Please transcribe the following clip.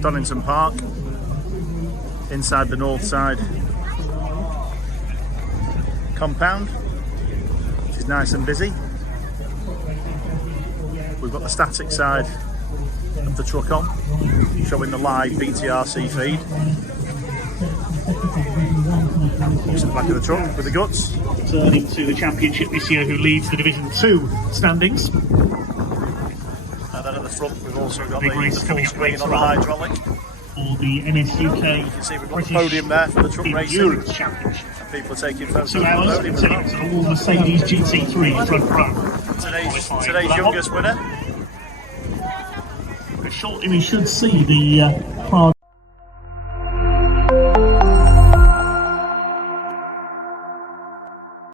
Donington Park, inside the Northside compound, which is nice and busy. We've got the static side of the truck on, showing the live BTRC feed. Looks at the back of the truck with the guts. Returning to the championship this year, who leads the Division 2 standings. And then at the front we've also got the full screen on the hydraulic. For the NSUK, you can see we've got the podium there for the truck racing. Endurance Championship. And people are taking photos 2 of hours the podium. continues, all Mercedes GT3 front row. Today's youngest winner. Shortly we should see the